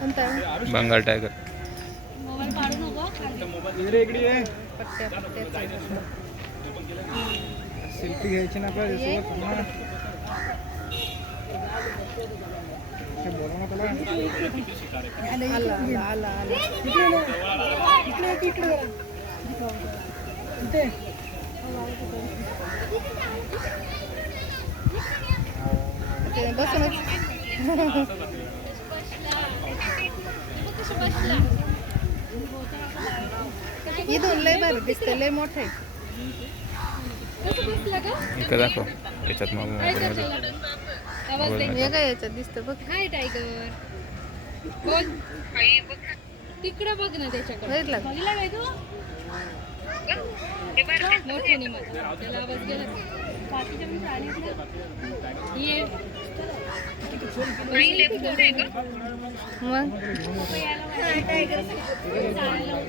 कोणता आहे? Bengal tiger. Mobile काढू नको. पट्ट्या पट्ट्याचं. सेल्फी घ्यायची ना आपल्याला ये. बोलू ना त्याला. आला आला आला आला. ते बसूनच इथून लय भारी दिसते, लय मोठे. इकडे दाखव याच्यात मग मोबाईलमध्ये. वेगळं याच्यात दिसतं बघ. हाय टायगर. बोल. तिकडे बघ ना त्याच्याकडे. बघितलं का? बघितला काय तू? मोठे नाही माझा. त्याला आवाज गेला. बाकीच्या पण प्राणी आहेत ना. ये. मग यायला